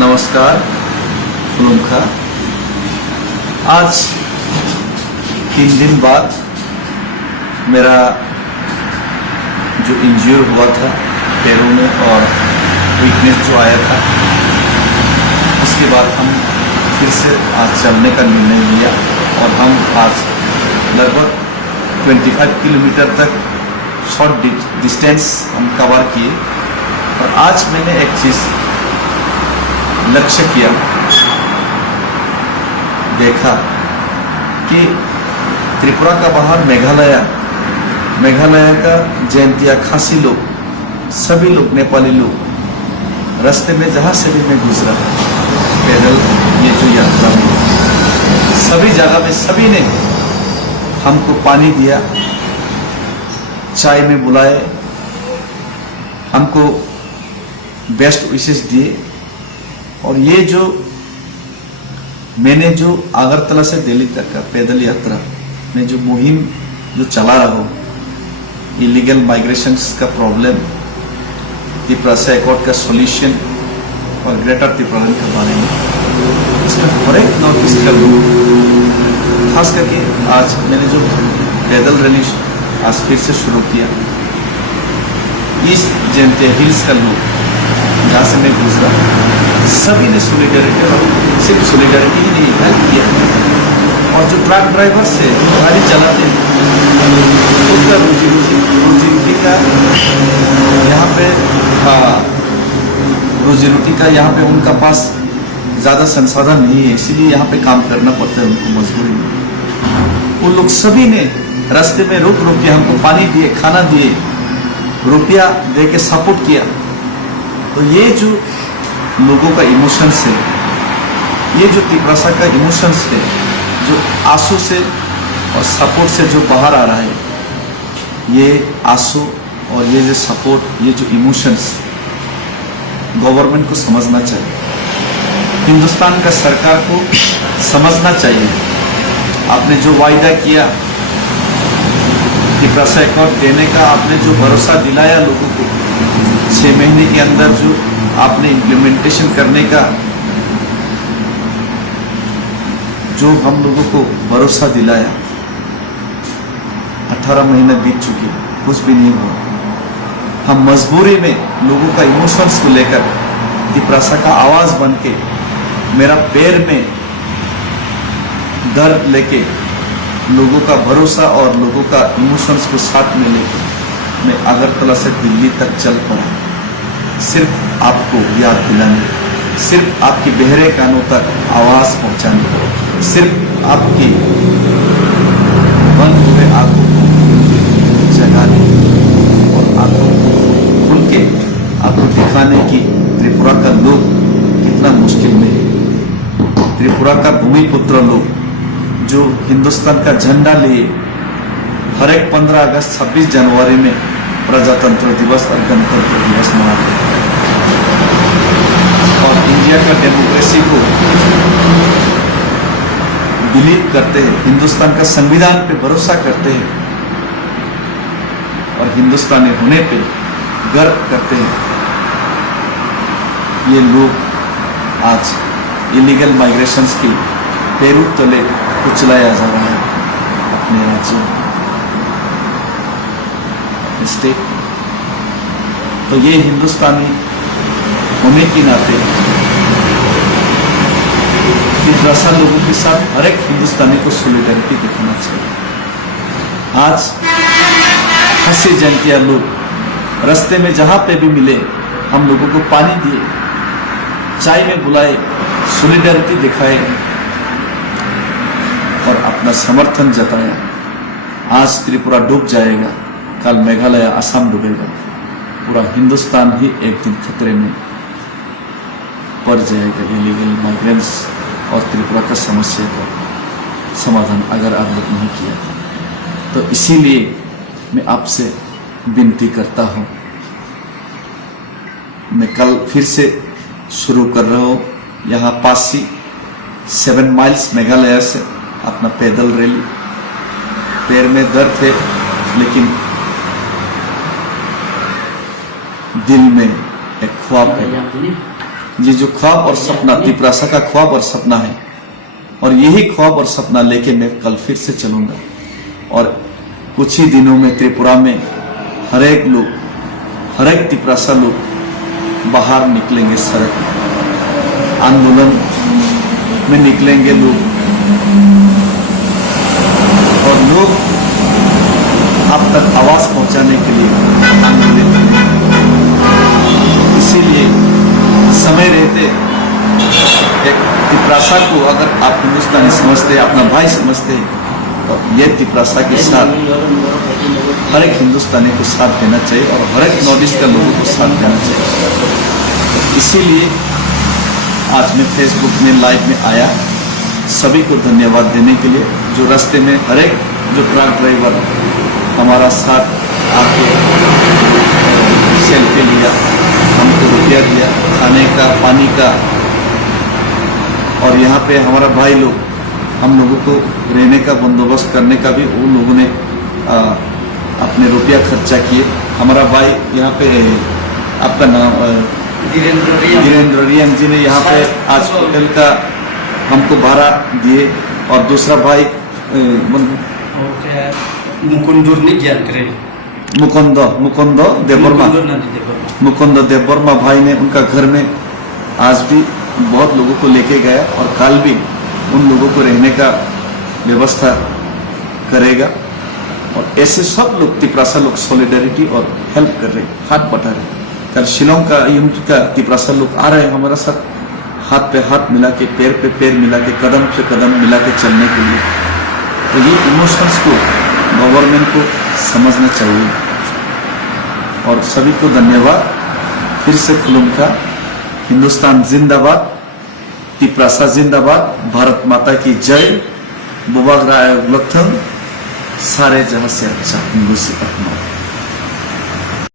नमस्कार खुलुमखा। आज 3 दिन बाद मेरा जो इंज्योर हुआ था पैरों में और वीकनेस जो आया था, उसके बाद हम फिर से आज चलने का निर्णय लिया और हम आज लगभग 25 किलोमीटर तक शॉर्ट डिस्टेंस हम कवर किए। और आज मैंने एक चीज़ लक्ष्य किया, देखा कि त्रिपुरा का बाहर मेघालय का जयंतिया खासी लोग, सभी लोग, नेपाली लोग, रास्ते में जहाँ से भी मैं गुजरा पैदल ये जो यात्रा में, सभी जगह में सभी ने हमको पानी दिया, चाय में बुलाए, हमको बेस्ट विशेष दिए। और ये जो मैंने जो अगरतला से दिल्ली तक का पैदल यात्रा में जो मुहिम जो चला रहा हूँ, इलीगल माइग्रेशंस का प्रॉब्लम, त्रिपुरा से एकॉर्ड का सॉल्यूशन और ग्रेटर त्रिपुरा के बारे में, इसमें हर एक नॉर्थ ईस्ट का लोग, खास करके आज मैंने जो पैदल रैली आज फिर से शुरू किया, ईस्ट जयंतिया हिल्स का लोग जहाँ से मैं गुजरा, सभी ने सोलिडरिटी, और सिर्फ सोलिडरिटी ही नहीं, हेल्प किया। और जो ट्रक ड्राइवर से गाड़ी चलाते हैं, उनका रोजी रोटी का यहाँ पे रोजी रोटी का यहाँ पे उनका पास ज़्यादा संसाधन नहीं है, इसीलिए यहाँ पे काम करना पड़ता है उनको मजबूरी में। उन लोग सभी ने रास्ते में रोक रोक के हमको पानी दिए, खाना दिए, रुपया दे के सपोर्ट किया। तो ये जो लोगों का इमोशंस है, ये जो त्रिपुरा का इमोशंस है, जो आंसू से और सपोर्ट से जो बाहर आ रहा है, ये आंसू और ये जो सपोर्ट, ये जो इमोशंस गवर्नमेंट को समझना चाहिए, हिंदुस्तान का सरकार को समझना चाहिए। आपने जो वायदा किया त्रिपुरा से एकॉर्ड देने का, आपने जो भरोसा दिलाया लोगों को, 6 महीने के अंदर जो आपने इम्प्लीमेंटेशन करने का जो हम लोगों को भरोसा दिलाया, 18 महीने बीत चुके, कुछ भी नहीं हुआ। हम मजबूरी में लोगों का इमोशंस को लेकर त्रिपुरा का आवाज बन के, मेरा पैर में दर्द लेके, लोगों का भरोसा और लोगों का इमोशंस को साथ में लेकर मैं अगरतला से दिल्ली तक चल पड़ा, सिर्फ आपको याद दिलाने, सिर्फ आपके बहरे कानों तक आवाज पहुंचाने, सिर्फ आपकी बंद हुए आंखों को जगाने और आंखों को खुल के आपको दिखाने की त्रिपुरा का लोग कितना मुश्किल में है। त्रिपुरा का भूमिपुत्र लोग जो हिंदुस्तान का झंडा लिए हर एक 15 अगस्त 26 जनवरी में प्रजातंत्र दिवस और गणतंत्र दिवस मनाते हैं और इंडिया का डेमोक्रेसी को बिलीव करते हैं, हिंदुस्तान का संविधान पे भरोसा करते हैं और हिंदुस्तानी होने पे गर्व करते हैं। ये लोग आज इलीगल माइग्रेशंस की पैरों तले कुचलाया जा रहा है अपने राज्य में, स्टेट। तो ये हिंदुस्तानी होने के नाते त्रिपुरा लोगों के साथ हर एक हिंदुस्तानी को सॉलिडरिटी दिखाना चाहिए। आज खासी जयंतिया लोग रास्ते में जहां पे भी मिले, हम लोगों को पानी दिए, चाय में बुलाए, सॉलिडरिटी दिखाए और अपना समर्थन जताया। आज त्रिपुरा डूब जाएगा, कल मेघालय, असम डूबेगा, पूरा हिंदुस्तान ही एक दिन खतरे में पड़ जाएगा। इलीगल माइग्रेंट्स और त्रिपुरा का समस्या का समाधान अगर आप लोग नहीं किया तो इसीलिए मैं आपसे विनती करता हूँ, मैं कल फिर से शुरू कर रहा हूँ यहाँ पासी 7 माइल्स मेघालय से अपना पैदल रैली। पैर में दर्द है लेकिन दिल में एक ख्वाब है ये जो ख्वाब और सपना तिपरासा का ख्वाब और सपना है, और यही ख्वाब और सपना लेके मैं कल फिर से चलूंगा। और कुछ ही दिनों में त्रिपुरा में हर एक लोग, हर एक तिपरासा लोग बाहर निकलेंगे, सड़क आंदोलन में निकलेंगे लोग, और लोग आप तक आवाज पहुंचाने के लिए आंदोलित करेंगे। इसीलिए समय रहते एक तिपरासा को अगर आप हिंदुस्तानी समझते, अपना भाई समझते, तो ये तिपरासा के साथ हर एक हिंदुस्तानी को साथ देना चाहिए और हर एक नॉर्थ ईस्ट का लोगों को साथ देना चाहिए। तो इसीलिए आज मैं फेसबुक में लाइव में आया, सभी को धन्यवाद देने के लिए, जो रास्ते में हर एक जो ट्रक ड्राइवर हमारा साथ आके सेल्फी लिया, हमको रुपया दिया खाने का, पानी का, और यहाँ पे हमारा भाई लोग हम लोगों को रहने का बंदोबस्त करने का भी उन लोगों ने अपने रुपया खर्चा किए। हमारा भाई यहाँ पे, आपका नाम धीरेन्द्र रियम जी ने यहाँ पे आज होटल का हमको भाड़ा दिए, और दूसरा भाई मुकुंद देववर्मा भाई ने, उनका घर में आज भी बहुत लोगों को लेके गया, और कल भी उन लोगों को रहने का व्यवस्था करेगा। और ऐसे सब लोग तिपरासा लोग सॉलिडरिटी और हेल्प कर रहे, हाथ बटा रहे। कल शिलोंग का यूनिट का तिपरासा लोग आ रहे हैं हमारा साथ, हाथ पे हाथ मिला के, पैर पे पैर मिला के, कदम से कदम मिला के चलने के लिए। तो ये इमोशंस को गवर्नमेंट को समझना चाहिए। और सभी को धन्यवाद फिर से खुलूम का। हिंदुस्तान जिंदाबाद, तिपरासा जिंदाबाद, भारत माता की जय, बुबाग राय लथंग, सारे जहां से अच्छा हिंदू से अपना।